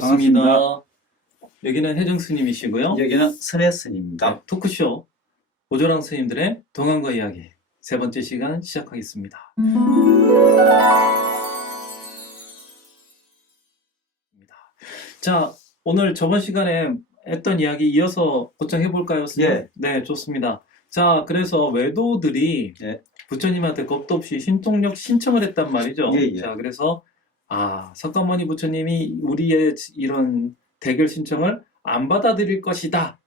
반갑습니다. 반갑습니다. 여기는 혜정 스님이시고요. 여기는 선혜 스님입니다. 토크쇼 고조랑 스님들의 동안과 이야기 세 번째 시간 시작하겠습니다. 자, 오늘 저번 시간에 했던 이야기 이어서 곧장 해볼까요, 스님? 예. 네, 좋습니다. 자, 그래서 외도들이 예. 부처님한테 겁도 없이 신통력 신청을 했단 말이죠. 예, 예. 자, 그래서 석가모니 부처님이 우리의 이런 대결 신청을 안 받아들일 것이다.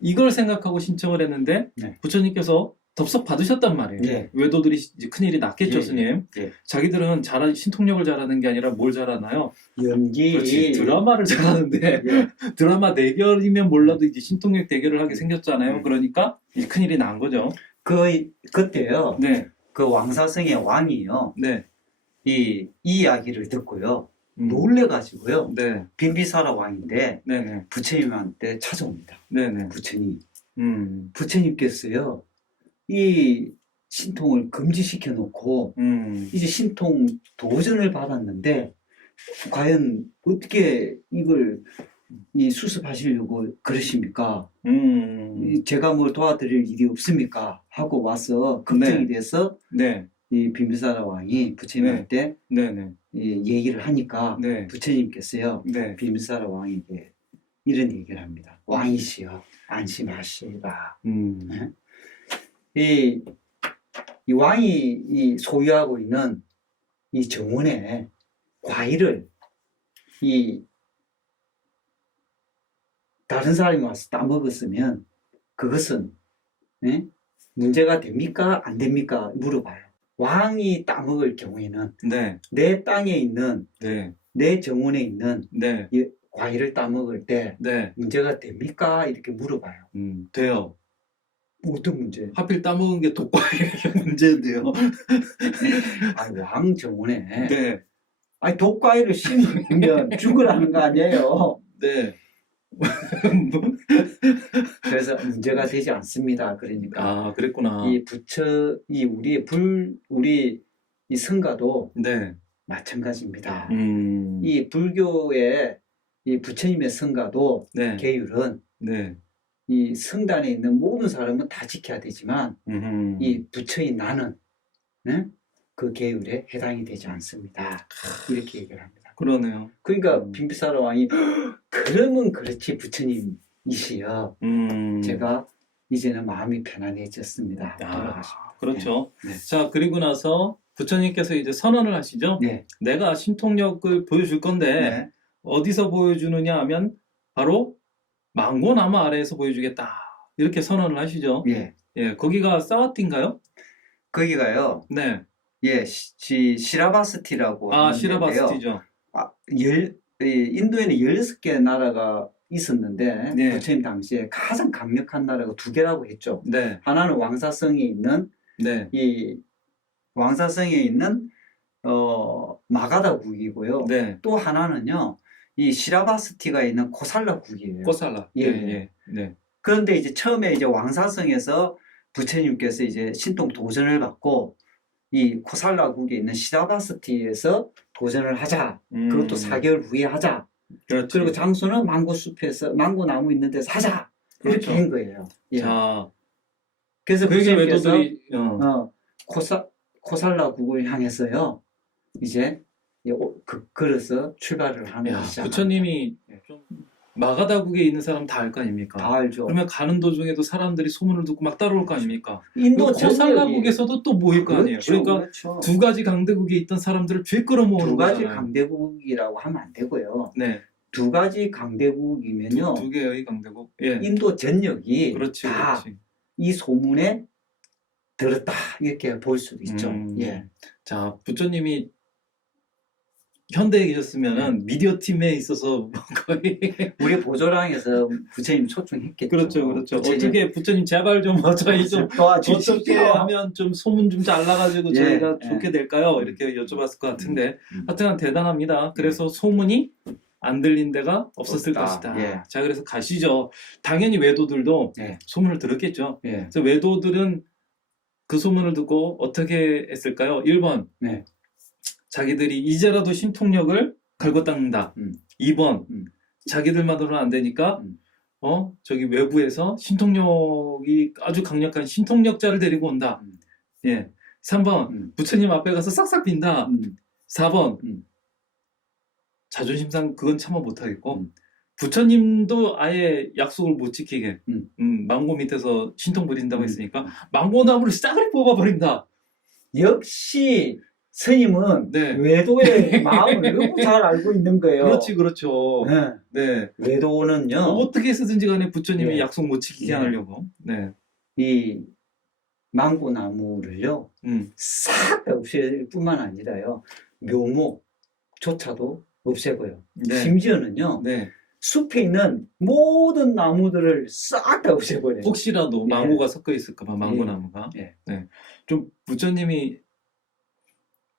이걸 생각하고 신청을 했는데 네. 부처님께서 덥석 받으셨단 말이에요. 예. 외도들이 이제 큰일이 났겠죠, 예, 스님. 예. 자기들은 신통력을 잘하는 게 아니라 뭘 잘하나요? 연기. 그렇지, 드라마를 잘하는데 예. 드라마 대결이면 몰라도 이제 신통력 대결을 하게 생겼잖아요. 그러니까 이제 큰일이 난 거죠. 그때요. 네, 그 왕사성의 왕이요. 네, 이 이야기를 듣고요. 음, 놀래가지고요. 네, 빈비사라 왕인데 네, 네, 부처님한테 찾아옵니다. 네, 네, 부처님. 음, 부처님께서요. 이 신통을 금지시켜 놓고 이제 신통 도전을 받았는데 과연 어떻게 이걸 이 수습하시려고 그러십니까? 제가 뭘 도와드릴 일이 없습니까? 하고 와서 걱정이 돼서 네, 이 빈비사라 왕이 부처님한테 네, 네, 이 얘기를 하니까 네, 부처님께서요 네, 빈비사라 왕에게 이런 얘기를 합니다. 왕이시여 안심하시라. 이 왕이 이 소유하고 있는 이 정원의 과일을 이 다른 사람이 와서 따먹었으면 그것은 문제가 됩니까? 안 됩니까? 물어봐요. 왕이 따먹을 경우에는 네, 내 땅에 있는 네, 내 정원에 있는 네, 이 과일을 따먹을 때 네, 문제가 됩니까? 이렇게 물어봐요. 돼요. 어떤 문제? 하필 따먹은 게 독과일이 문제인데요. 왕 정원에 네, 독과일을 심으면 죽으라는 거 아니에요. 네. 그래서 문제가 되지 않습니다. 그러니까 그랬구나. 우리 이 성가도 네, 마찬가지입니다. 이, 불교의 이 부처님의 성가도 네, 계율은 네, 이 성단에 있는 모든 사람은 다 지켜야 되지만 이 부처인 나는 그 계율에 해당이 되지 않습니다. 이렇게 얘기를 합니다. 그러네요. 그러니까 빈비사라 왕이 그러면 그렇지 부처님이시여 제가 이제는 마음이 편안해졌습니다. 돌아가십니다. 그렇죠. 네. 자, 그리고 나서 부처님께서 이제 선언을 하시죠. 네. 내가 신통력을 보여줄 건데 네. 어디서 보여주느냐 하면 바로 망고나무 아래에서 보여주겠다. 이렇게 선언을 하시죠. 예. 예, 거기가 사와티인가요? 거기가요. 네. 예, 시라바스티라고 하는 데인데요. 시라바스티죠. 인도에는 16개 나라가 있었는데 네. 부처님 당시에 가장 강력한 나라가 두 개라고 했죠. 네, 하나는 왕사성에 있는 네, 마가다국이고요. 네. 또 하나는요. 이 시라바스티가 있는 코살라국이에요. 코살라. 예, 예, 네. 그런데 이제 처음에 이제 왕사성에서 부처님께서 이제 신통 도전을 받고 이 코살라국에 있는 시라바스티에서 도전을 하자. 그것도 4개월 후에 하자. 그렇죠. 그리고 장소는 망고숲에서 망고나무 있는 데서 하자. 이렇게 그렇죠. 한 거예요. 예. 자, 그래서 그게 부처님께서 외도들이 코살라국을 향해서요. 이제 걸어서 출발을 하는 시작. 부처님이 좀 마가다국에 있는 사람 다 알 거 아닙니까? 다 알죠. 그러면 가는 도중에도 사람들이 소문을 듣고 막 따라올 거 아닙니까? 인도 코살라국에서도 또 모일 거 아니에요. 그렇죠, 그러니까 그렇죠. 두 가지 강대국에 있던 사람들을 죄끌어 모으는 두 가지 거잖아요. 강대국이라고 하면 안 되고요. 네, 두 가지 강대국이면요. 두 개의 강대국. 예, 인도 전역이 그렇지, 다 그렇지. 이 소문에 들었다 이렇게 볼 수도 있죠. 예. 자, 부처님이 현대에 계셨으면은 미디어 팀에 있어서 거의 우리 보조랑에서 부처님 초청했겠죠. 그렇죠, 그렇죠. 부처님 어떻게 부처님 제발 좀 저희 좀 도와주십시오. 어떻게 하면 좀 소문 좀 잘 나가지고 예, 저희가 예. 좋게 될까요? 이렇게 여쭤봤을 것 같은데 하여튼 대단합니다. 그래서 소문이 안 들린 데가 없었을 없다. 것이다. 예. 자, 그래서 가시죠. 당연히 외도들도 예. 소문을 들었겠죠. 예. 그래서 외도들은 그 소문을 듣고 어떻게 했을까요? 1번 네. 자기들이 이제라도 신통력을 갈고 닦는다. 2번, 음. 자기들만으로는 안 되니까, 음. 저기 외부에서 신통력이 아주 강력한 신통력자를 데리고 온다. 음. 예. 3번, 부처님 앞에 가서 싹싹 빈다. 4번, 자존심상 그건 참아 못하겠고, 부처님도 아예 약속을 못 지키게, 망고 밑에서 신통 부린다고 했으니까, 망고나무를 싸그리 뽑아버린다. 역시 스님은 네. 외도의 마음을 너무 잘 알고 있는 거예요. 그렇죠. 네. 네. 외도는요. 어떻게 해서든지 간에 부처님이 네. 약속 못 지키게 네. 하려고. 네. 이 망고나무를요. 싹 다 없앨 뿐만 아니라요. 묘목조차도 없애고요. 네. 심지어는요. 네. 숲에 있는 모든 나무들을 싹 다 없애버려요. 혹시라도 예. 망고가 섞여 있을까봐, 망고나무가. 예. 네. 좀 부처님이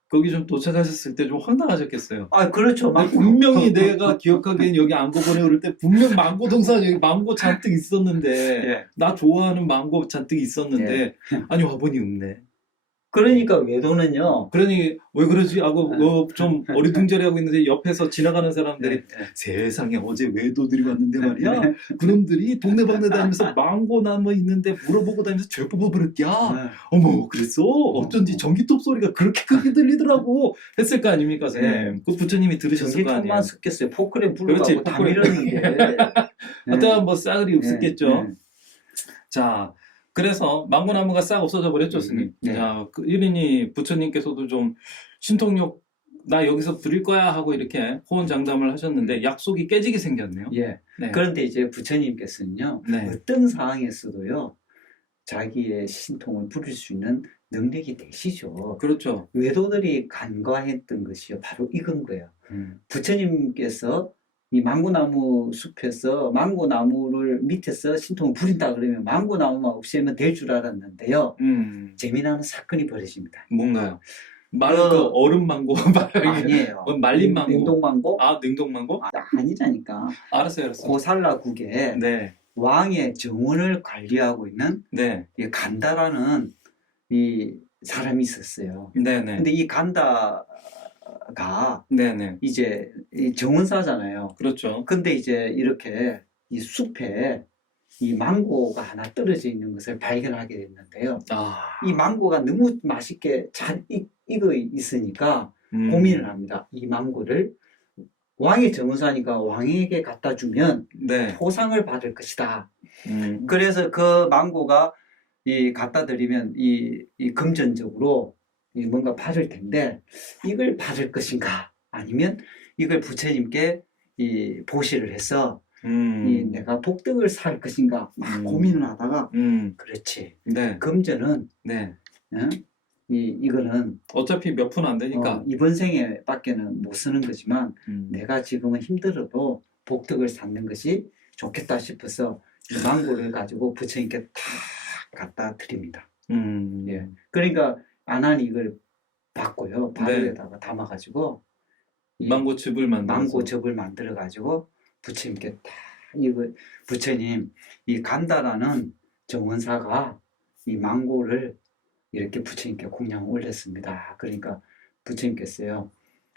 거기 좀 도착하셨을 때 좀 황당하셨겠어요. 아, 그렇죠. 분명히 내가 기억하기엔 여기 안고보내 오를 때 분명 망고 동산 여기 망고 잔뜩 있었는데 예. 나 좋아하는 망고 잔뜩 있었는데 아니 와보니 없네. 그러니까 외도는요. 그러니 왜 그러지 하고 좀 어리둥절해하고 있는데 옆에서 지나가는 사람들이 세상에 어제 외도들이 왔는데 말이야 그놈들이 동네방네 다니면서 망고나무 있는데 물어보고 다니면서 죄 뽑아버렸냐. 어머 그랬어? 어쩐지 전기톱 소리가 그렇게 크게 들리더라고 했을 거 아닙니까 선생님. 그 부처님이 들으셨을 거 아니에요. 전기톱만 섞였어요. 포크레인 그렇지, 불러가고 다 포크레인. 밀었는데. 하여튼 뭐 싸그리 없었겠죠. 네. 자, 그래서 망고나무가 싹 없어져 버렸죠, 스님. 네. 자, 이러니 부처님께서도 좀 신통력 나 여기서 부릴 거야 하고 이렇게 호언장담을 하셨는데 약속이 깨지게 생겼네요. 예. 네. 그런데 이제 부처님께서는요. 네. 어떤 상황에서도요. 자기의 신통을 부릴 수 있는 능력이 되시죠. 그렇죠. 외도들이 간과했던 것이요. 바로 이건 거예요. 부처님께서 이 망고나무 숲에서 망고나무를 밑에서 신통을 부린다 그러면 망고나무만 없애면 될 줄 알았는데요. 재미나는 사건이 벌어집니다. 뭔가요? 말은 그 얼음 망고 아니에요. 말린 망고. 냉동망고? 아, 냉동망고? 아니라니까. 알았어요. 고살라국에 네. 왕의 정원을 관리하고 있는 네. 이 간다라는 이 사람이 있었어요. 네네. 근데 이 간다가 네네. 이제 이 정원사잖아요. 그렇죠. 근데 이제 이렇게 이 숲에 이 망고가 하나 떨어져 있는 것을 발견하게 됐는데요. 이 망고가 너무 맛있게 잘 익어 있으니까 고민을 합니다. 이 망고를 왕의 정원사니까 왕에게 갖다 주면 네. 포상을 받을 것이다. 그래서 그 망고가 이 갖다 드리면 이 금전적으로 뭔가 받을 텐데 이걸 받을 것인가 아니면 이걸 부처님께 이 보시를 해서 이 내가 복덕을 살 것인가 막 고민을 하다가 그렇지. 네. 금전은 네. 이거는 어차피 몇 푼 안 되니까 이번 생에 밖에는 못 쓰는 거지만 내가 지금은 힘들어도 복덕을 쌓는 것이 좋겠다 싶어서 이 망고를 가지고 부처님께 다 갖다 드립니다. 예. 그러니까 안한이 이걸 받고요. 바늘에다가 담아가지고 망고즙을 만들어 가지고 부처님께 다 이거 부처님 이 간다라는 정원사가 이 망고를 이렇게 부처님께 공양을 올렸습니다. 그러니까 부처님께서요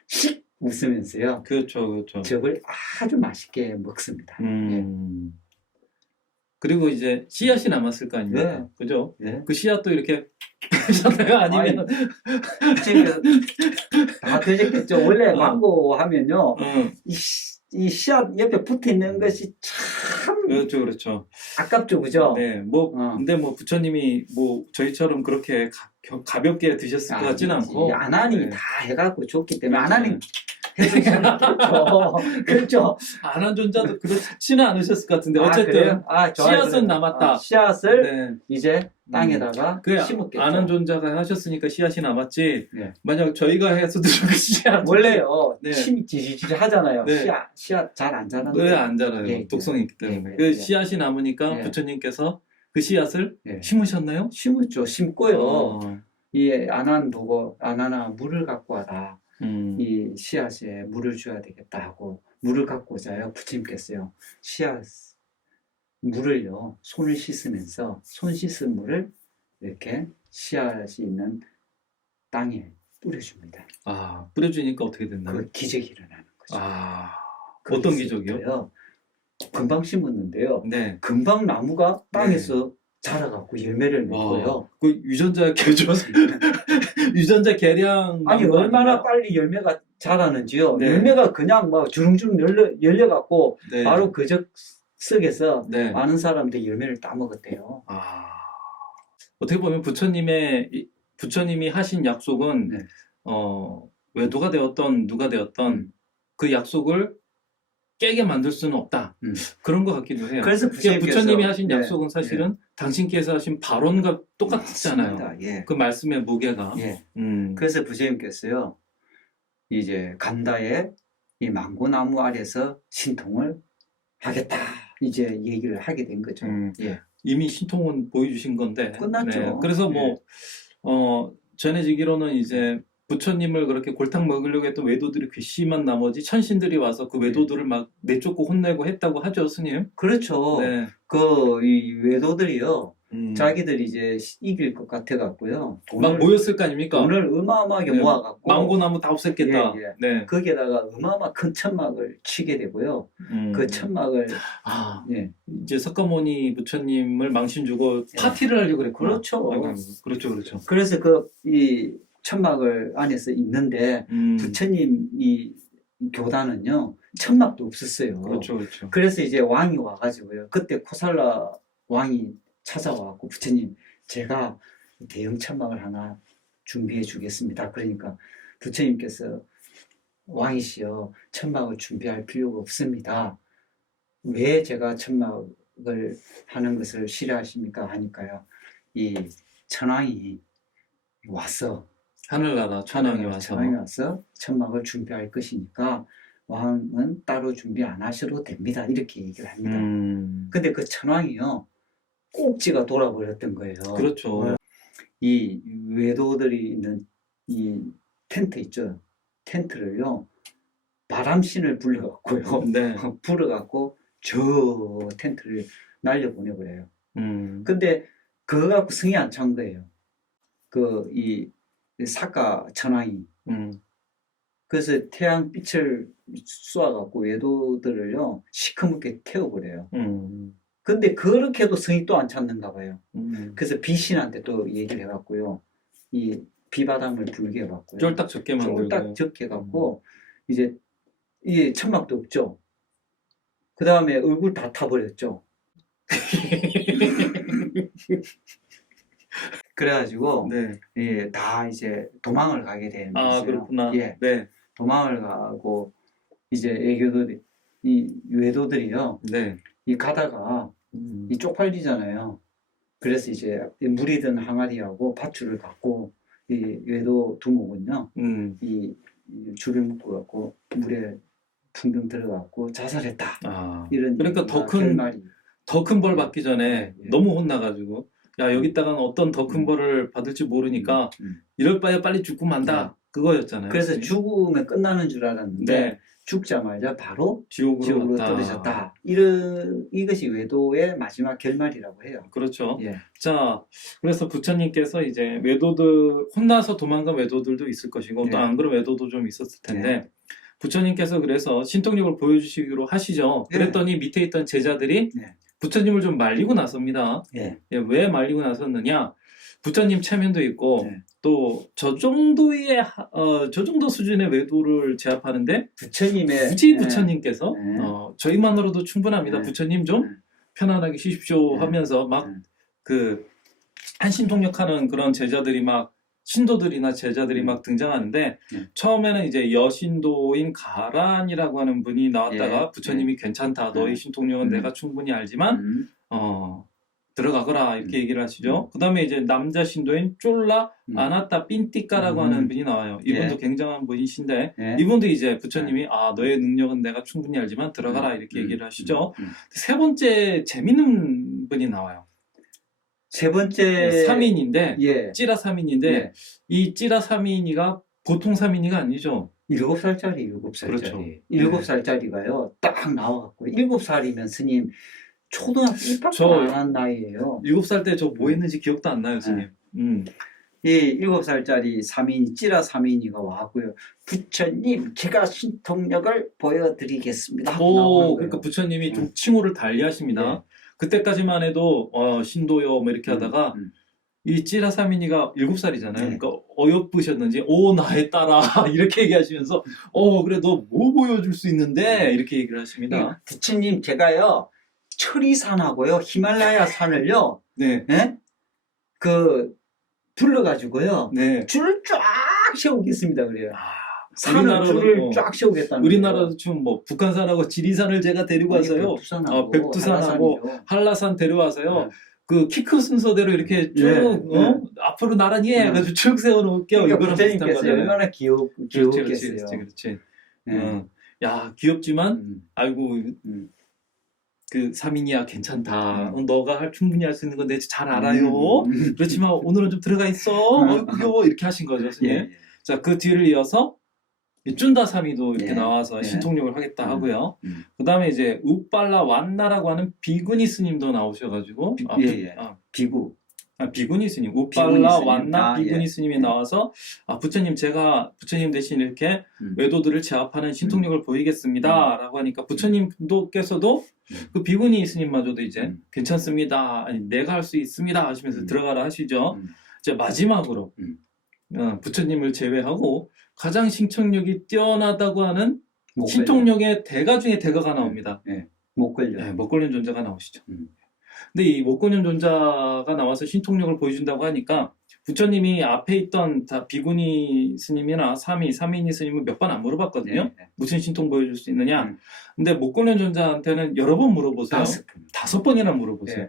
씩 웃으면서요. 그렇죠. 즙을 아주 맛있게 먹습니다. 예. 그리고 이제 씨앗이 남았을 거 아닙니까? 네. 그죠? 네. 그 씨앗도 이렇게 하셨나요? 아니면 다 드셨겠죠. 원래 망고 하면요. 이 씨앗 옆에 붙어 있는 것이 참 그렇죠. 아깝죠, 그죠? 네, 근데 부처님이 저희처럼 그렇게 가볍게 드셨을 것 같지는 않고 안한이 다 해갖고 줬기 때문에 안한이 해주셨죠. 그렇죠. 안한존자도 그렇지는 않으셨을 것 같은데 어쨌든 씨앗은 남았다. 씨앗을 이제 땅에다가 심었겠죠. 안한존자가 하셨으니까 씨앗이 남았지. 만약 저희가 해서도 그 씨앗 원래요 힘이 지지지 하잖아요. 네. 씨앗 잘 안 자라는 왜 안 자라요? 독성이 있기 때문에. 그 씨앗이 남으니까 부처님께서 그 씨앗을 심으셨나요? 심었죠. 심고요. 이 안한 보고 안한아 물을 갖고 와라. 이 씨앗에 물을 줘야 되겠다 하고 물을 갖고 오자요. 부처님께서요. 씨앗 물을요. 손을 씻으면서 손 씻은 물을 이렇게 씨앗이 있는 땅에 뿌려줍니다. 뿌려주니까 어떻게 됐나요? 그 기적이 일어나는 거죠. 어떤 기적이요? 있어요. 금방 심었는데요. 네. 금방 나무가 땅에서 자라갖고 열매를 맺고요. 그 유전자 개조 유전자 개량 아니 나온 거 얼마나 아닌가요? 빨리 열매가 자라는지요. 네. 열매가 그냥 막 주릉주릉 열려갖고 네. 바로 그 적석에서 네. 많은 사람들이 열매를 따먹었대요. 어떻게 보면 부처님이 하신 약속은 네. 외도가 되었던 누가 되었던 그 약속을 깨게 만들 수는 없다. 그런 것 같기도 해요. 그래서 부처님이 하신 네. 약속은 사실은 당신께서 하신 발언과 똑같잖아요. 맞습니다. 예. 그 말씀의 무게가. 예. 음. 그래서 부처님께서요, 이제 간다에 이 망고나무 아래서 신통을 하겠다. 이제 얘기를 하게 된 거죠. 예. 이미 신통은 보여주신 건데. 끝났죠. 네. 그래서 전해지기로는 이제 부처님을 그렇게 골탕 먹으려고 했던 외도들이 괘씸한 나머지 천신들이 와서 그 외도들을 막 내쫓고 혼내고 했다고 하죠, 스님. 그렇죠. 네. 이 외도들이요, 자기들이 이제 이길 것 같아 갖고요. 막 모였을 거 아닙니까? 돈을 어마어마하게 네. 모아갖고 망고나무 다 없앴겠다. 예, 예. 네. 거기에다가 어마어마 큰 천막을 치게 되고요. 그 천막을 예. 이제 석가모니 부처님을 망신 주고 파티를 하려고 그랬구나. 그렇죠. 아이고, 그렇죠, 그렇죠. 그래서 이 천막을 안에서 있는데 부처님 이 교단은요 천막도 없었어요. 그렇죠, 그렇죠. 그래서 이제 왕이 와가지고요. 그때 코살라 왕이 찾아와갖고 부처님 제가 대형 천막을 하나 준비해 주겠습니다. 그러니까 부처님께서 왕이시여 천막을 준비할 필요가 없습니다. 왜 제가 천막을 하는 것을 싫어하십니까? 하니까요. 이 천왕이 와서 하늘나라 천왕이 와서 천막을 준비할 것이니까 왕은 따로 준비 안 하셔도 됩니다. 이렇게 얘기를 합니다. 근데 그 천왕이요 꼭지가 돌아버렸던 거예요. 그렇죠. 이 외도들이 있는 이 텐트 있죠. 텐트를요 바람신을 불러갖고요. 네. 불어갖고 저 텐트를 날려보내버려요. 근데 그거 갖고 성이 안 찬 거예요. 이 사카 천왕이. 그래서 태양빛을 쏘아갖고 외도들을요 시커멓게 태워버려요. 근데 그렇게도 성이 또 안 찼는가 봐요. 그래서 비신한테 또 얘기를 해갖고요. 이 비바람을 불게 해갖고요. 쫄딱 적게 만들고. 쫄딱 적게 해갖고 이제 이게 천막도 없죠. 그 다음에 얼굴 다 타버렸죠. 그래가지고 네. 예, 다 이제 도망을 가게 되는 거예요. 아, 그렇구나. 예, 네. 도망을 가고 이제 애교들이 이 외도들이요. 네. 이 가다가 이 쪽팔리잖아요. 그래서 이제 물이든 항아리하고 밧줄을 갖고 이 외도 두목은요. 이 줄을 묶어 갖고 물에 붕덩 들어가고 자살했다. 이런 그러니까 더 큰 벌 받기 전에 너무 혼나가지고 야 여기다가는 어떤 더 큰 벌을 받을지 모르니까 이럴 바에 빨리 죽고 만다. 그거였잖아요. 그래서 그치? 죽으면 끝나는 줄 알았는데 네. 죽자마자 바로 지옥으로 떨어졌다. 이것이 외도의 마지막 결말이라고 해요. 그렇죠. 예. 자, 그래서 부처님께서 이제 외도들 혼나서 도망간 외도들도 있을 것이고 네. 또 안 그런 외도도 좀 있었을 텐데 네. 부처님께서 그래서 신통력을 보여주시기로 하시죠. 네. 그랬더니 밑에 있던 제자들이 네. 부처님을 좀 말리고 나섭니다. 예. 왜 말리고 나섰느냐? 부처님 체면도 있고 네. 또 저 정도 수준의 외도를 제압하는데 부처님의 굳이 부처님께서 네. 저희만으로도 충분합니다. 네. 부처님 좀 네. 편안하게 쉬십시오 네. 하면서 막 그 한신통역하는 그런 제자들이 막 신도들이나 제자들이 막 등장하는데 처음에는 이제 여신도인 가란이라고 하는 분이 나왔다가 부처님이 괜찮다. 너희 신통력은 내가 충분히 알지만 들어가거라 이렇게 얘기를 하시죠. 그 다음에 이제 남자 신도인 쫄라 아나타 삔띠까라고 하는 분이 나와요. 이분도 굉장한 분이신데 이분도 이제 부처님이 너의 능력은 내가 충분히 알지만 들어가라 이렇게 얘기를 하시죠. 세 번째 재밌는 분이 나와요. 세 번째 3인인데 예. 찌라 3인인데 이 찌라 3인이가 보통 3인이가 아니죠. 7살짜리 7살짜리 그렇죠. 7살짜리가요 딱 나와갖고 7살이면 스님 초등학교 입학도 안 한 나이에요. 7살 때 저 뭐 했는지 기억도 안 나요, 스님. 이 7살짜리 사민이 찌라 사민이가 와고요. 부처님, 제가 신통력을 보여드리겠습니다. 하고 나오는 오, 거예요. 그러니까 부처님이 좀 칭호를 달리하십니다. 네. 그때까지만 해도 신도요 뭐 이렇게 하다가 이 찌라사민이가 7살이잖아요. 네. 그러니까 어여쁘셨는지 오 나의 딸아 이렇게 얘기하시면서 그래 너 뭐 보여줄 수 있는데 이렇게 얘기를 하십니다. 부처님, 제가요 천리산하고요 히말라야 산을요 네, 예? 그 둘러가지고요 네. 줄을 쫙 세우겠습니다 그래요. 산을 우리나라도 줄을 쫙 세우겠다는 우리나라도 지금 뭐 북한산하고 지리산을 제가 데리고 와서요. 백두산하고 백두산하고 한라산이죠. 한라산 데려와서요. 네. 그 키 큰 순서대로 이렇게 쭉 네. 앞으로 나란히 해가지고 쭉 세워놓을게요. 그러니까 이거랑 비슷한 부처님께서 거잖아요. 얼마나 귀엽겠어요. 그렇지. 네. 야 귀엽지만 아이고 음. 그 사민이야 괜찮다. 너가 충분히 할 수 있는 건 내가 잘 알아요. 음. 그렇지만 오늘은 좀 들어가 있어. 귀여워 이렇게 하신 거죠, 스님. 예. 자, 그 뒤를 이어서 이 쭌다사미도 이렇게 예. 나와서 예. 신통력을 하겠다 하고요. 음. 그 다음에 이제 우빨라 완나라고 하는 비구니 스님도 나오셔가지고 예. 비구. 비구니 스님, 비구니 우빨라 스님. 완나 비구니 예. 스님이 예. 나와서 부처님 제가 부처님 대신 이렇게 외도들을 제압하는 신통력을 보이겠습니다 라고 하니까 부처님께서도 그 비구니 스님마저도 이제 괜찮습니다, 아니 내가 할 수 있습니다 하시면서 들어가라 하시죠. 이제 마지막으로 부처님을 제외하고 가장 신통력이 뛰어나다고 하는 신통력의 대가 중에 대가가 나옵니다. 목걸련. 네, 목걸련 존자가 나오시죠. 근데 이 목걸련 존자가 나와서 신통력을 보여준다고 하니까 부처님이 앞에 있던 다 비구니 스님이나 사미니 스님은 몇 번 안 물어봤거든요. 무슨 신통 보여줄 수 있느냐. 근데 목걸련 존자한테는 여러 번 물어보세요. 5번이나 물어보세요.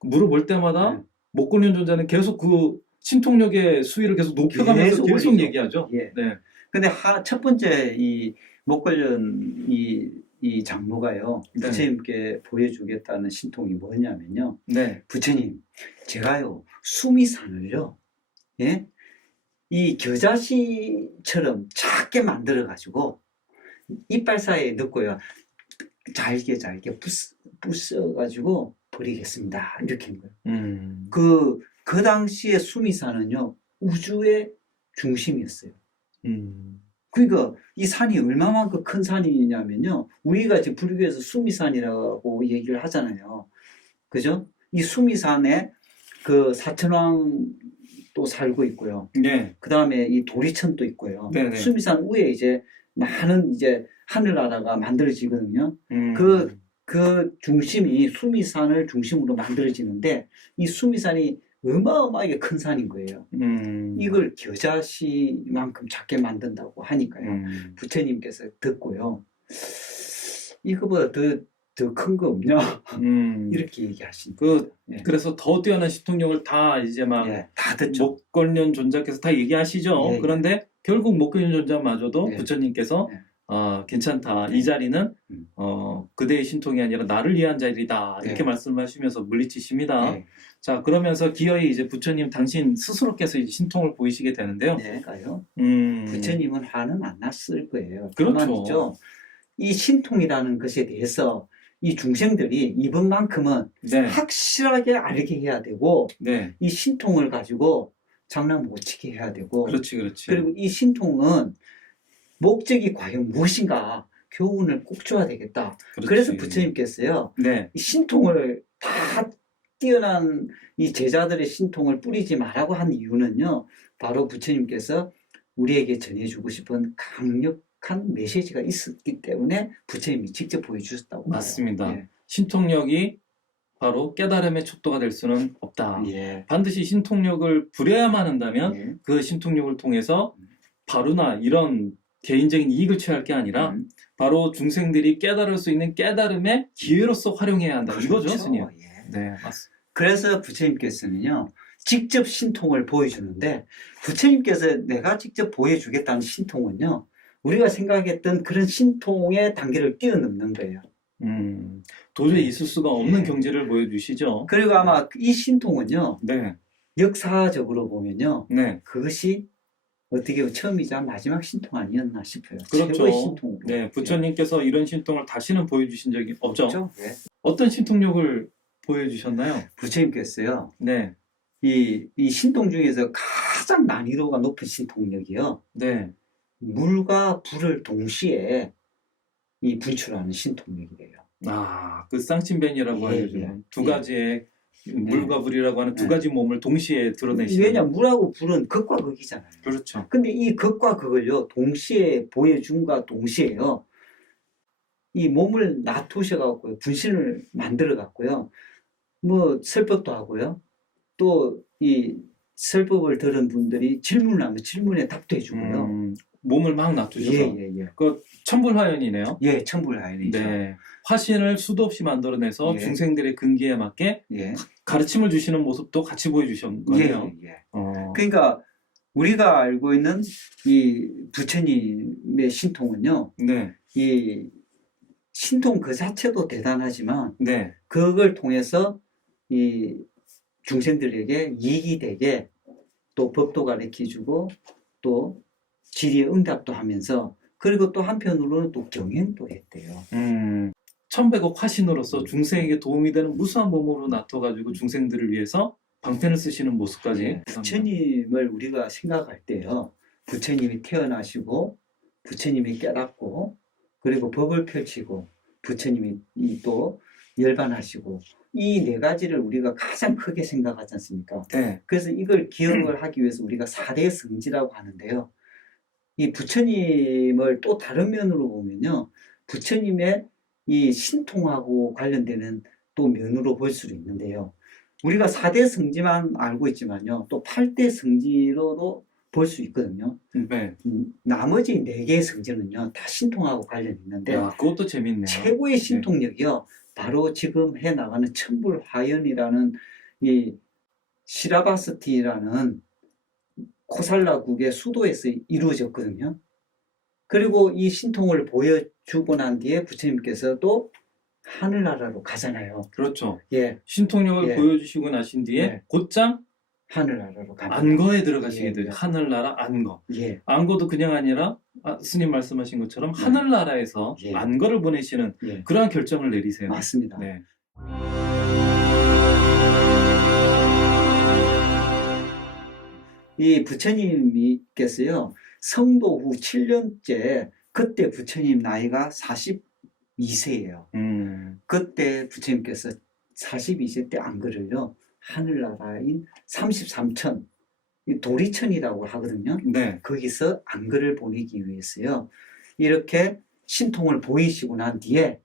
물어볼 때마다 목걸련 존자는 계속 그 신통력의 수위를 계속 높여가면서 계속 얘기하죠. 예. 네. 근데 첫 번째 이 목걸련 이 장모가요 부처님께 보여주겠다는 신통이 뭐냐면요. 네. 부처님, 제가요 수미산을요, 예, 이 겨자씨처럼 작게 만들어 가지고 이빨 사이에 넣고요 잘게 부숴 가지고 버리겠습니다 이렇게 한 거예요. 그 당시에 수미산은요 우주의 중심이었어요. 그러니까 이 산이 얼마만큼 큰 산이냐면요, 우리가 지금 불교에서 수미산이라고 얘기를 하잖아요, 그죠? 이 수미산에 그 사천왕도 살고 있고요. 네. 그 다음에 이 도리천도 있고요. 네네. 수미산 위에 이제 많은 이제 하늘나라가 만들어지거든요. 그 중심이 수미산을 중심으로 만들어지는데 이 수미산이 어마어마하게 큰 산인 거예요. 이걸 겨자씨만큼 작게 만든다고 하니까요. 부처님께서 듣고요, 이거보다 더 큰 거 없냐? 이렇게 얘기하신 거예요. 그래서 더 뛰어난 신통력을 다 이제 막 다 듣죠. 목걸련 존자께서 다 얘기하시죠. 그런데 결국 목걸련 존자마저도 부처님께서 괜찮다. 이 자리는 그대의 신통이 아니라 나를 위한 자리다. 이렇게 말씀하시면서 물리치십니다. 자, 그러면서 기어이 이제 부처님 당신 스스로께서 이제 신통을 보이시게 되는데요. 부처님은 화는 안 났을 거예요. 그렇죠. 이 신통이라는 것에 대해서 이 중생들이 이번만큼은 확실하게 알게 해야 되고, 이 신통을 가지고 장난 못 치게 해야 되고, 그렇지. 그리고 이 신통은 목적이 과연 무엇인가 교훈을 꼭 줘야 되겠다. 그래서 부처님께서요 이 신통을 다 뛰어난 이 제자들의 신통을 뿌리지 말라고 한 이유는요, 바로 부처님께서 우리에게 전해주고 싶은 강력한 메시지가 있었기 때문에 부처님이 직접 보여주셨다고 맞습니다. 봐요. 신통력이 바로 깨달음의 척도가 될 수는 없다. 반드시 신통력을 부려야만 한다면 그 신통력을 통해서 바로나 이런 개인적인 이익을 취할 게 아니라 바로 중생들이 깨달을 수 있는 깨달음의 기회로서 활용해야 한다. 이거죠, 스님. 네, 맞습니다. 그래서 부처님께서는요 직접 신통을 보여주는데, 부처님께서 내가 직접 보여주겠다는 신통은요 우리가 생각했던 그런 신통의 단계를 뛰어넘는 거예요. 도저히 있을 수가 없는 경지를 보여주시죠. 그리고 아마 이 신통은요 역사적으로 보면요 그것이 어떻게 보면 처음이자 마지막 신통 아니었나 싶어요. 그렇죠. 최고의 신통. 네, 부처님께서 이런 신통을 다시는 보여주신 적이 없죠. 그렇죠? 어떤 신통력을 보여주셨나요? 부처님께서요 네. 이 신통 중에서 가장 난이도가 높은 신통력이요. 네. 물과 불을 동시에 이 분출하는 신통력이래요. 아, 그 쌍침변이라고 예, 알려주는 예, 두 예. 가지의 물과 불이라고 하는 두 예. 가지 몸을 동시에 드러내시는. 왜냐, 물하고 불은 극과 극이잖아요. 그렇죠. 근데 이 극과 극을요, 동시에 보여줌과 동시에요, 이 몸을 놔두셔갖고요, 분신을 만들어갖고요, 뭐, 설법도 하고요, 또 이 설법을 들은 분들이 질문을 하면 질문에 답도 해주고요. 몸을 막 놔두셔서. 예. 그 천불화연이네요. 예, 천불하연이죠. 네. 화신을 수도 없이 만들어내서 예. 중생들의 근기에 맞게 예. 가르침을 주시는 모습도 같이 보여주신 거네요. 예. 어. 그러니까, 우리가 알고 있는 이 부처님의 신통은요, 네. 이 신통 그 자체도 대단하지만, 네. 그걸 통해서 이 중생들에게 이익이 되게 또 법도 가르쳐주고 또 질의의 응답도 하면서 그리고 또 한편으로는 또 경행도 했대요. 천백억 화신으로서 중생에게 도움이 되는 무수한 몸으로 나타가지고 중생들을 위해서 방편을 쓰시는 모습까지. 네. 부처님을 우리가 생각할 때요. 부처님이 태어나시고 부처님이 깨닫고 그리고 법을 펼치고 부처님이 또 열반하시고 이 네 가지를 우리가 가장 크게 생각하지 않습니까? 네. 그래서 이걸 기억을 하기 위해서 우리가 4대 성지라고 하는데요. 이 부처님을 또 다른 면으로 보면요. 부처님의 이 신통하고 관련되는 또 면으로 볼 수도 있는데요. 우리가 4대 성지만 알고 있지만요. 또 8대 성지로도 볼 수 있거든요. 네. 나머지 4개의 성지는요. 다 신통하고 관련이 있는데 야, 그것도 재밌네요. 최고의 신통력이요. 바로 지금 해나가는 천불화연이라는 이 시라바스티라는 코살라국의 수도에서 이루어졌거든요. 그리고 이 신통을 보여주고 난 뒤에 부처님께서도 하늘나라로 가잖아요. 그렇죠. 예. 신통력을 예. 보여주시고 나신 뒤에 예. 곧장 하늘나라로 갑니다. 안거에 들어가시게 예. 돼요. 하늘나라 안거. 예. 안거도 그냥 아니라 스님 말씀하신 것처럼 하늘나라에서 예. 안거를 보내시는 예. 그러한 결정을 내리세요. 맞습니다. 네. 이 부처님께서요, 성도 후 7년째, 그때 부처님 나이가 42세예요. 그때 부처님께서 42세 때 안거를요, 하늘나라인 33천, 도리천이라고 하거든요. 네. 거기서 안거를 보내기 위해서요, 이렇게 신통을 보이시고 난 뒤에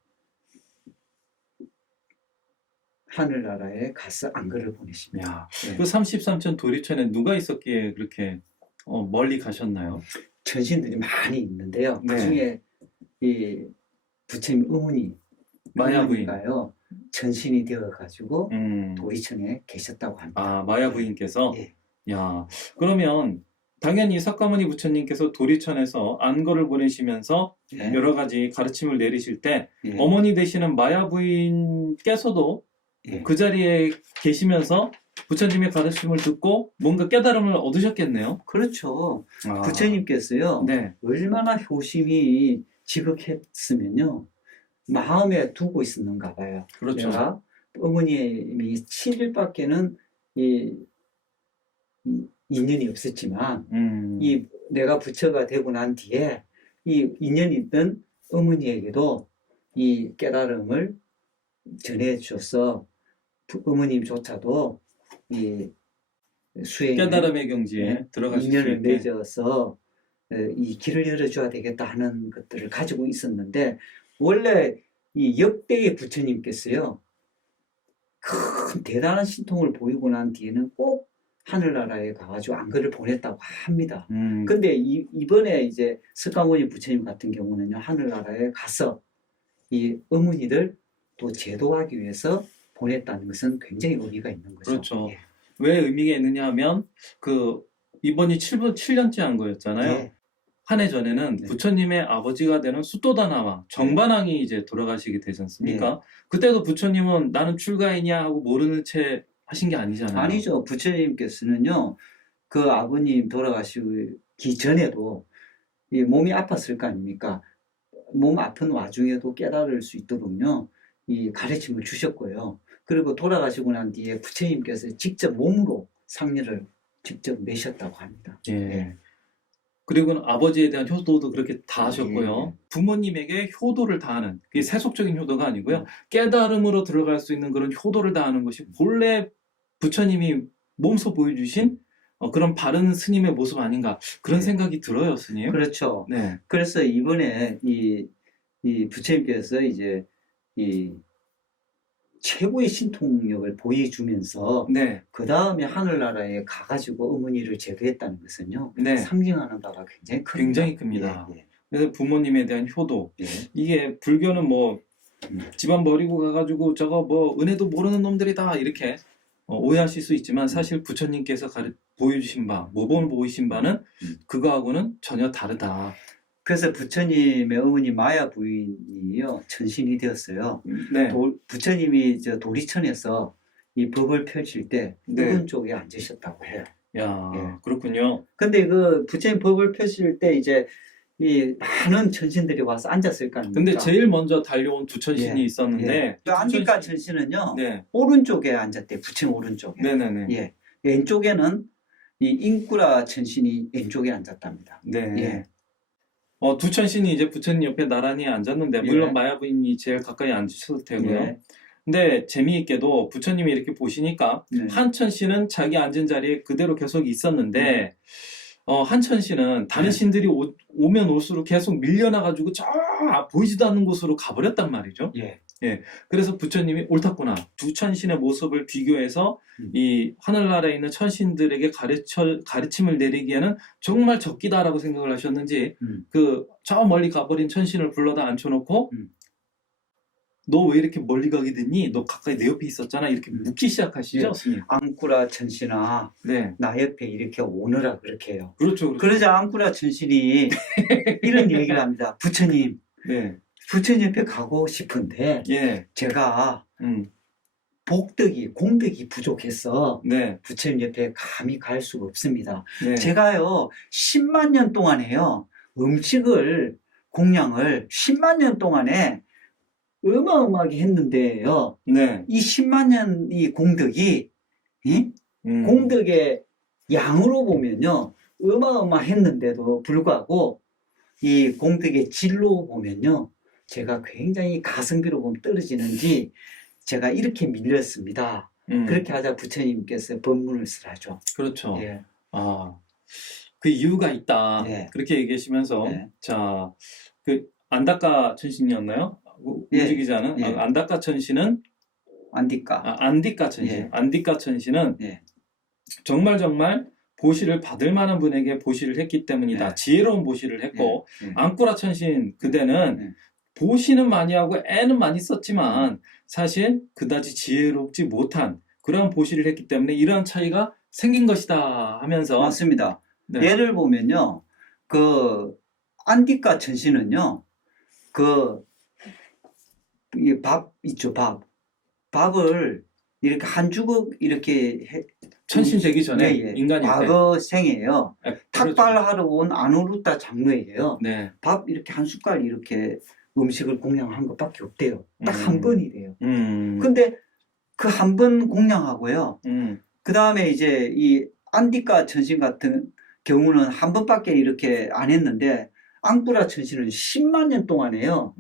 하늘나라에 가서 안거를 보내십니다. 야, 네. 그 33천 도리천에 누가 있었기에 그렇게 멀리 가셨나요? 전신들이 많이 있는데요. 네. 그중에 이 부처님 어머니 마야 부인. 가요 전신이 되어가지고 음. 도리천에 계셨다고 합니다. 아, 마야 부인께서? 예. 야, 그러면 당연히 석가모니 부처님께서 도리천에서 안거를 보내시면서 예. 여러 가지 가르침을 내리실 때 예. 어머니 되시는 마야 부인께서도 예. 그 자리에 계시면서 부처님의 가르침을 듣고 뭔가 깨달음을 얻으셨겠네요. 그렇죠. 아. 부처님께서요. 네. 얼마나 효심이 지극했으면요. 마음에 두고 있었는가 봐요. 그렇죠. 내가 어머님이 7일밖에는 이 인연이 없었지만 이 내가 부처가 되고 난 뒤에 이 인연이 있던 어머니에게도 이 깨달음을 전해줘서 어머님조차도 이 수행 깨달음의 경지에 들어가실 수 인연을 있게. 맺어서 이 길을 열어줘야 되겠다 하는 것들을 가지고 있었는데 원래 이 역대의 부처님께서요 큰 대단한 신통을 보이고 난 뒤에는 꼭 하늘나라에 가가지고 안거를 보냈다고 합니다. 근데 이번에 이제 석가모니 부처님 같은 경우는요 하늘나라에 가서 이 어머니들 또 제도하기 위해서 보냈다는 것은 굉장히 의미가 있는 거죠. 그렇죠. 예. 왜 의미가 있느냐 하면 그 이번이 7년째 한 거였잖아요. 예. 한 해 전에는 네. 부처님의 아버지가 되는 수도다나와 정반왕이 이제 돌아가시게 되지 않습니까? 네. 그때도 부처님은 나는 출가이냐 하고 모르는 채 하신 게 아니잖아요. 아니죠. 부처님께서는요, 그 아버님 돌아가시기 전에도 이 몸이 아팠을 거 아닙니까? 몸 아픈 와중에도 깨달을 수 있도록요, 이 가르침을 주셨고요. 그리고 돌아가시고 난 뒤에 부처님께서 직접 몸으로 상례를 직접 내셨다고 합니다. 예. 예. 그리고는 아버지에 대한 효도도 그렇게 다 하셨고요. 예. 부모님에게 효도를 다하는, 그게 세속적인 효도가 아니고요. 깨달음으로 들어갈 수 있는 그런 효도를 다하는 것이 본래 부처님이 몸소 보여주신 그런 바른 스님의 모습 아닌가, 그런 예. 생각이 들어요, 스님. 그렇죠. 네. 그래서 이번에 이 부처님께서 이제 이 최고의 신통력을 보여주면서 네. 그 다음에 하늘나라에 가가지고 어머니를 제도했다는 것은요. 네. 상징하는 바가 굉장히 큽니다. 굉장히 큽니다. 예, 그래서 부모님에 대한 효도. 예. 이게 불교는 뭐 집안 버리고 가가지고 저거 뭐 은혜도 모르는 놈들이다 이렇게 오해하실 수 있지만 사실 부처님께서 보여주신 바, 모범을 보이신 바는 그거하고는 전혀 다르다. 그래서 부처님의 어머니 마야 부인이요 천신이 되었어요. 네. 부처님이 저 도리천에서 이 법을 펼칠 때 네. 오른쪽에 앉으셨다고 해요. 야, 예. 그렇군요. 근데 그 부처님 법을 펼칠 때 이제 이 많은 천신들이 와서 앉았을 거 아닙니까? 근데 제일 먼저 달려온 두 천신이 예. 있었는데 예. 그 안디카 천신은요 네. 오른쪽에 앉았대. 부처님 오른쪽에. 네네네. 예. 왼쪽에는 이 인꾸라 천신이 왼쪽에 앉았답니다. 네. 예. 두 천신이 이제 부처님 옆에 나란히 앉았는데 물론 예. 마야 부인이 제일 가까이 앉으셔도 되고요. 예. 근데 재미있게도 부처님이 이렇게 보시니까 네. 한 천신은 자기 앉은 자리에 그대로 계속 있었는데 한 천신은 다른 네. 신들이 오면 올수록 계속 밀려나가지고 저 보이지도 않는 곳으로 가버렸단 말이죠. 예. 그래서 부처님이 옳았구나. 두 천신의 모습을 비교해서 이 하늘나라에 있는 천신들에게 가르침을 내리기에는 정말 적기다라고 생각을 하셨는지 그 저 멀리 가버린 천신을 불러다 앉혀놓고 너 왜 이렇게 멀리 가게 됐니? 너 가까이 내 옆에 있었잖아. 이렇게 묻기 시작하시죠, 예. 스님. 앙꾸라 천신아 네, 나 옆에 이렇게 오너라 그렇게 해요. 그렇죠. 그러자 앙꾸라 천신이 이런 얘기를 합니다. 부처님 네, 부처님 옆에 가고 싶은데 예, 제가 음, 공덕이 부족해서 네, 부처님 옆에 감히 갈 수가 없습니다. 네, 제가요 10만 년 동안에요 음식을 공양을 10만 년 동안에 어마어마하게 했는데요 네, 이 10만 년 이 공덕이 이? 공덕의 양으로 보면요 어마어마했는데도 불구하고 이 공덕의 질로 보면요 제가 굉장히 가성비로 보면 떨어지는지 제가 이렇게 밀렸습니다. 그렇게 하자 부처님께서 법문을 쓰라죠. 그렇죠. 예. 그 이유가 있다. 예. 그렇게 얘기하시면서 예. 자, 그 안다까 천신이었나요? 예. 움직이자는 예. 안다까 천신은 안디까. 안디까 천신. 예. 안디까 천신은 예. 정말 보시를 받을 만한 분에게 보시를 했기 때문이다. 예. 지혜로운 보시를 했고 예. 예. 앙꾸라 천신 그대는 예. 보시는 많이 하고 애는 많이 썼지만 사실 그다지 지혜롭지 못한 그런 보시를 했기 때문에 이러한 차이가 생긴 것이다 하면서 맞습니다. 네. 예를 보면요, 그 안디까 천신은요, 이 밥 있죠, 밥을 이렇게 한 주걱 이렇게 천신 되기 전에 예, 예. 인간일 때 과거 생이에요. 그렇죠. 탁발하러 온 아누루타 장로에게요. 네. 밥 이렇게 한 숟갈 이렇게 음식을 공양한 것밖에 없대요. 딱 한 번이래요. 음. 근데 그 한 번 공양하고요. 그 다음에 이제 이 안디까 천신 같은 경우는 한 번밖에 이렇게 안 했는데 앙꾸라 천신은 10만 년 동안에요.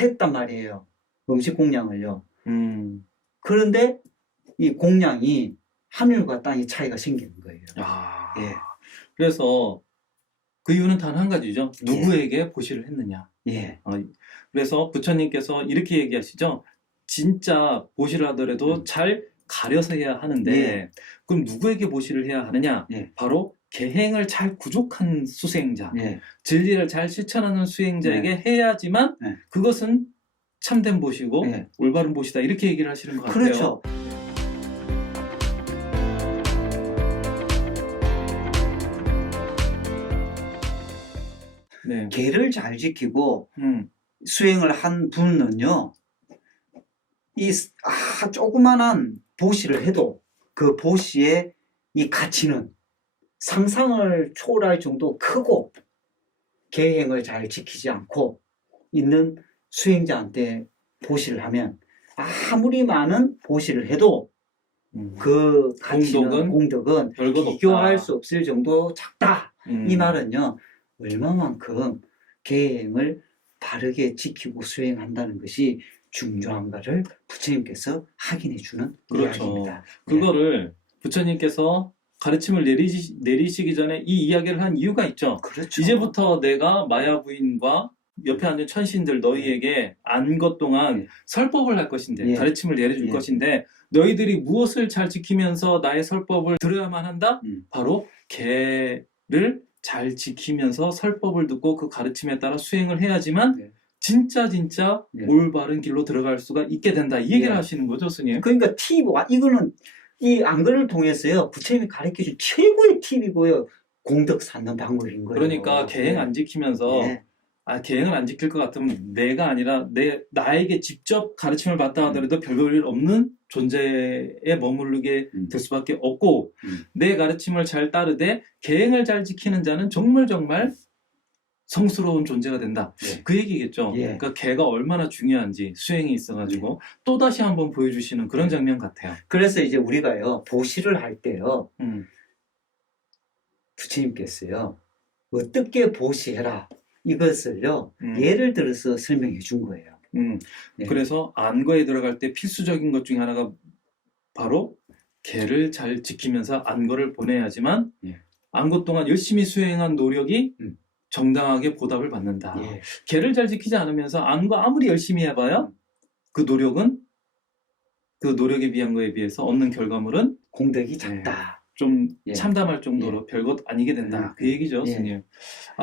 했단 말이에요. 음식 공양을요. 그런데 이 공양이 하늘과 땅의 차이가 생기는 거예요. 아. 예. 그래서 그 이유는 단 한 가지죠. 누구에게 보시를 했느냐. 예. 그래서 부처님께서 이렇게 얘기하시죠. 진짜 보시를 하더라도 잘 가려서 해야 하는데 예. 그럼 누구에게 보시를 해야 하느냐? 예. 바로 계행을 잘 구족한 수행자, 예. 진리를 잘 실천하는 수행자에게 해야지만 예. 그것은 참된 보시고 예. 올바른 보시다 이렇게 얘기를 하시는 것 같아요. 그렇죠. 네. 계를 잘 지키고 수행을 한 분은요, 조그만한 보시를 해도 그 보시의 이 가치는 상상을 초월할 정도 크고 계행을 잘 지키지 않고 있는 수행자한테 보시를 하면 아무리 많은 보시를 해도 그 가치는, 공덕은 공덕은 별것 비교할 없다. 수 없을 정도 작다. 이 말은요, 얼마만큼 계행을 바르게 지키고 수행한다는 것이 중요한가를 부처님께서 확인해 주는 그렇죠. 이야기입니다. 그거를 부처님께서 가르침을 내리시기 전에 이 이야기를 한 이유가 있죠. 그렇죠. 이제부터 내가 마야 부인과 옆에 앉은 천신들 너희에게 안 것 동안 예. 설법을 할 것인데 예. 가르침을 내려줄 예. 것인데 너희들이 무엇을 잘 지키면서 나의 설법을 들어야만 한다? 바로 계를 잘 지키면서 설법을 듣고 그 가르침에 따라 수행을 해야지만 예. 진짜 예. 올바른 길로 들어갈 수가 있게 된다. 이 얘기를 예. 하시는 거죠, 스님? 그러니까 팁, 이거는 이 안건을 통해서요, 부처님이 가르쳐 준 최고의 팁이고요, 공덕 쌓는 방법인 거예요. 그러니까 계행 안 지키면서 예. 계행을 안 지킬 것 같으면 내가 아니라 나에게 직접 가르침을 받다 하더라도 별볼 없는 존재에 머무르게 될 수밖에 없고 내 가르침을 잘 따르되 계행을 잘 지키는 자는 정말 성스러운 존재가 된다. 예. 그 얘기겠죠. 예. 그러니까 개가 얼마나 중요한지 수행이 있어가지고 또다시 한번 보여주시는 그런 장면 같아요. 그래서 이제 우리가요, 보시를 할 때요, 부처님께서요, 어떻게 보시해라, 이것을요, 예를 들어서 설명해 준 거예요. 예. 그래서 안거에 들어갈 때 필수적인 것 중에 하나가 바로 개를 잘 지키면서 안거를 보내야지만 예. 안거 동안 열심히 수행한 노력이 정당하게 보답을 받는다. 예. 개를 잘 지키지 않으면서 안거 아무리 열심히 해봐야 그 노력은 그 노력에 비한 거에 비해서 얻는 결과물은 공덕이 작다. 좀 예. 참담할 정도로 별것 아니게 된다. 그 얘기죠, 예. 스님.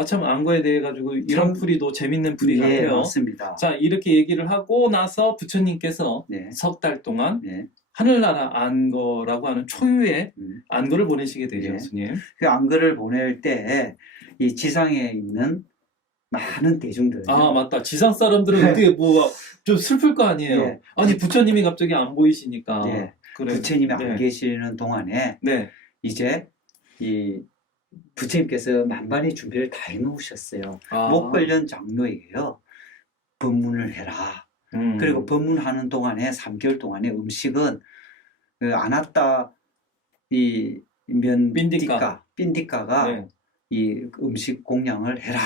참 안거에 대해 가지고 이런 풀이도 재밌는 풀이 같아요. 맞습니다. 자, 이렇게 얘기를 하고 나서 부처님께서 네. 석 달 동안 네. 하늘나라 안거라고 하는 초유의 안거를 보내시게 되죠, 예. 스님. 그 안거를 보낼 때 이 지상에 있는 많은 대중들. 아, 맞다. 지상 사람들은 어떻게 좀 슬플 거 아니에요. 예. 아니, 부처님이 갑자기 안 보이시니까. 예. 그래. 부처님이 안 네. 계시는 동안에 네. 이제 이 부처님께서 만반의 준비를 다 해놓으셨어요. 아. 목걸련 장로에게요, 법문을 해라. 그리고 법문하는 동안에 3개월 동안에 음식은 그 아나따 이 빈디가가 네. 이 음식 공양을 해라.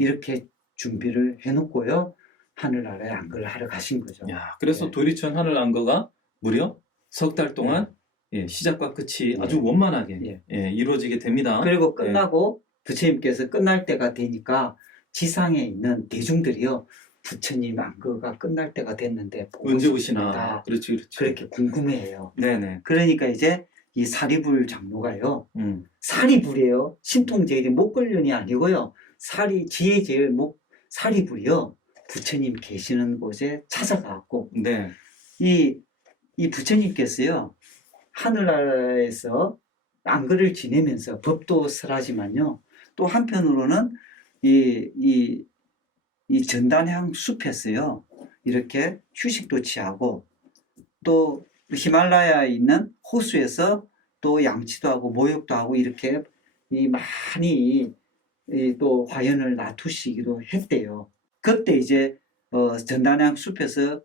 이렇게 준비를 해놓고요, 하늘나라에 안거를 하러 가신 거죠. 야, 그래서 예. 도리천 하늘 안거가 무려 석 달 동안 시작과 끝이 아주 원만하게 이루어지게 됩니다. 그리고 끝나고 부처님께서 끝날 때가 되니까 지상에 있는 대중들이요, 부처님 안거가 끝날 때가 됐는데 보고 언제 싶습니다. 오시나. 그렇지. 그렇게 궁금해해요. 네네. 그러니까 이제 이 사리불 장로가요, 사리불이에요. 신통제일이 목걸련이 아니고요, 지혜제일 사리불이요, 부처님 계시는 곳에 찾아가고, 네. 이 부처님께서요, 하늘나라에서 안거를 지내면서 법도 설하지만요, 또 한편으로는 이 전단향 숲에서요, 이렇게 휴식도 취하고, 또 히말라야에 있는 호수에서 또 양치도 하고 모욕도 하고 이렇게 많이 또 화연을 놔두시기도 했대요. 그때 이제 전단향 숲에서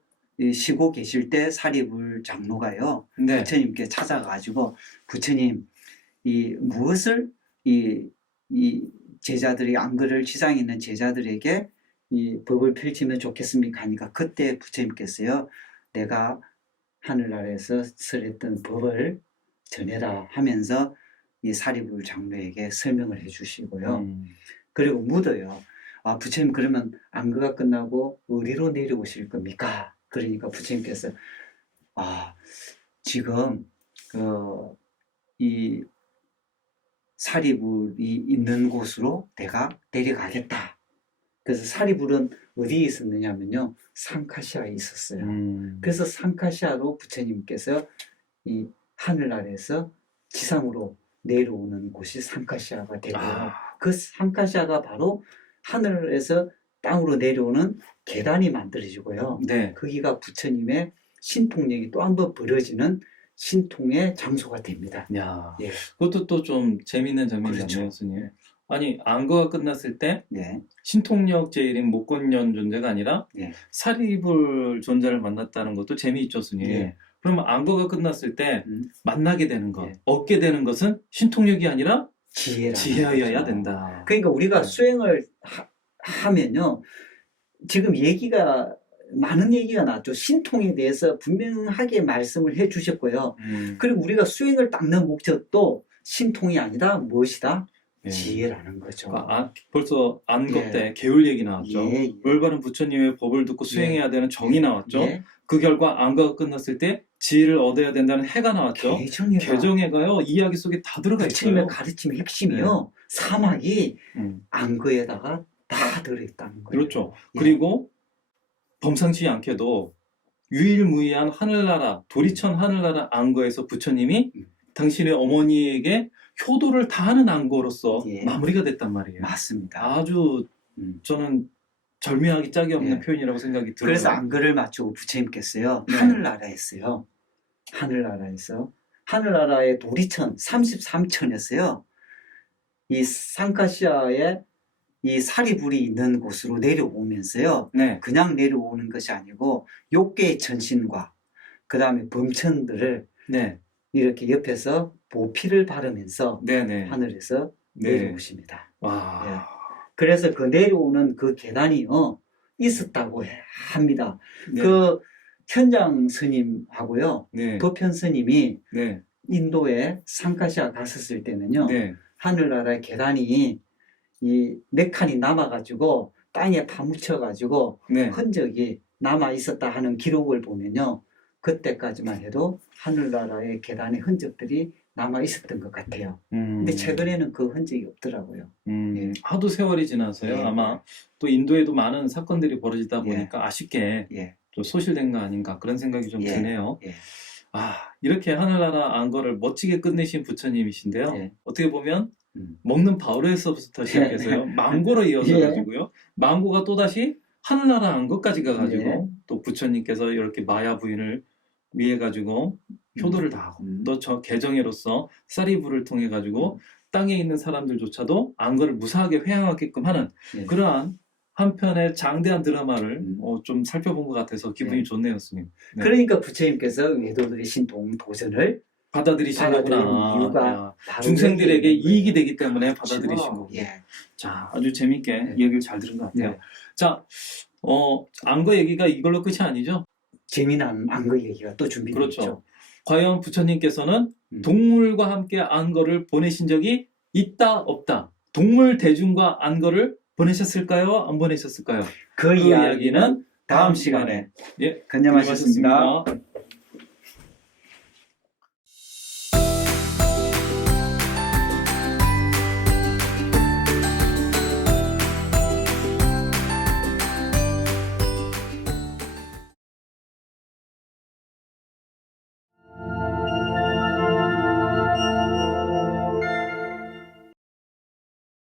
쉬고 계실 때 사리불 장로가요, 네. 부처님께 찾아가지고, 부처님, 무엇을 이 제자들이 안거를 지상에 있는 제자들에게 이 법을 펼치면 좋겠습니까? 하니까 그때 부처님께서요, 내가 하늘나라에서 설했던 법을 전해라 하면서 이 사리불 장로에게 설명을 해주시고요. 그리고 묻어요. 아, 부처님, 그러면 안거가 끝나고 어디로 내려오실 겁니까? 그러니까 부처님께서 지금 이 사리불이 있는 곳으로 내가 내려가겠다. 그래서 사리불은 어디에 있었느냐면요, 상카시아에 있었어요. 그래서 상카시아로 부처님께서 이 하늘나라에서 지상으로 내려오는 곳이 상카시아가 되고요. 그 상카시아가 바로 하늘에서 땅으로 내려오는 계단이 만들어지고요. 네. 거기가 부처님의 신통력이 또 한 번 벌어지는 신통의 장소가 됩니다. 야, 예. 그것도 또 좀 재밌는 장면이네요, 그렇죠. 스님. 아니, 안거가 끝났을 때 네. 신통력 제일인 목건년 존재가 아니라 네. 사리불 존재를 만났다는 것도 재미있죠, 스님. 네. 그러면 안거가 끝났을 때 음. 만나게 되는 것, 예. 얻게 되는 것은 신통력이 아니라 지혜라는 지혜여야 거죠. 된다. 그러니까 우리가 네. 수행을 하면요. 지금 많은 얘기가 나왔죠. 신통에 대해서 분명하게 말씀을 해 주셨고요. 그리고 우리가 수행을 닦는 목적도 신통이 아니라 무엇이다? 예. 지혜라는 거죠. 벌써 안거 예. 때 개울 얘기 나왔죠. 예, 예. 올바른 부처님의 법을 듣고 수행해야 되는 정이 나왔죠. 예. 그 결과 안거가 끝났을 때 지혜를 얻어야 된다는 해가 나왔죠. 개정해가요. 이야기 속에 다 들어가 부처님의 있어요. 가르침의 핵심이요. 사막이 음. 안거에다가 다 들어있다는 거예요. 그렇죠. 예. 그리고 범상치 않게도 유일무이한 하늘나라, 도리천 하늘나라 안거에서 부처님이 당신의 어머니에게 효도를 다하는 안거로서 예. 마무리가 됐단 말이에요. 맞습니다. 아주 저는 절묘하기 짝이 없는 예. 표현이라고 생각이 들어요. 그래서 안거를 맞추고 부처님께서요. 네. 하늘나라에서요. 하늘나라의 도리천 33천에서요. 이 상카시아의 이 사리불이 있는 곳으로 내려오면서요. 네. 그냥 내려오는 것이 아니고 욕계의 천신과 그 다음에 범천들을 네. 이렇게 옆에서 보피를 바르면서 네네. 하늘에서 네. 내려오십니다. 와. 그래서 그 내려오는 그 계단이요. 있었다고 합니다. 네. 그 현장 스님하고요. 네. 도편 스님이 네. 인도에 상카시아 갔었을 때는요. 네. 하늘나라의 계단이 이 몇 칸이 남아가지고 땅에 파묻혀가지고 네. 흔적이 남아 있었다 하는 기록을 보면요. 그때까지만 해도 하늘나라의 계단의 흔적들이 남아 있었던 것 같아요. 근데 최근에는 그 흔적이 없더라고요. 예. 하도 세월이 지나서요. 예. 아마 또 인도에도 많은 사건들이 벌어지다 예. 보니까 아쉽게 예. 좀 소실된 거 아닌가 그런 생각이 좀 예. 드네요. 예. 이렇게 하늘나라 안거를 멋지게 끝내신 부처님이신데요. 예. 어떻게 보면 음. 먹는 바울에서부터 시작해서요. 망고로 이어서 예. 가지고요. 망고가 또다시 하늘나라 안거까지 가가지고 예. 또 부처님께서 이렇게 마야 부인을 위해 가지고 효도를 다하고 또 저 개정회로서 사리불을 통해 가지고 땅에 있는 사람들조차도 안거를 무사하게 회항하게끔 하는 예. 그러한 한편의 장대한 드라마를 좀 살펴본 것 같아서 기분이 예. 좋네요, 스님. 네. 그러니까 부처님께서 외도들의 신통 도전을 받아들이신 받아들이는 거구나. 이유가 바로 중생들에게 여기에 있는 이익이 거예요. 되기 때문에 그렇죠. 받아들이신 거고. 예. 자, 아주 재밌게 네. 이야기를 잘 들은 것 같아요. 네. 자, 안거 얘기가 이걸로 끝이 아니죠? 재미난 안거 얘기가 또 준비되어 그렇죠. 있죠. 과연 부처님께서는 동물과 함께 안거를 보내신 적이 있다, 없다? 동물 대중과 안거를 보내셨을까요? 안 보내셨을까요? 그 그 이야기는 이야기는 다음 시간에 예, 건념하셨습니다. 고생하셨습니다.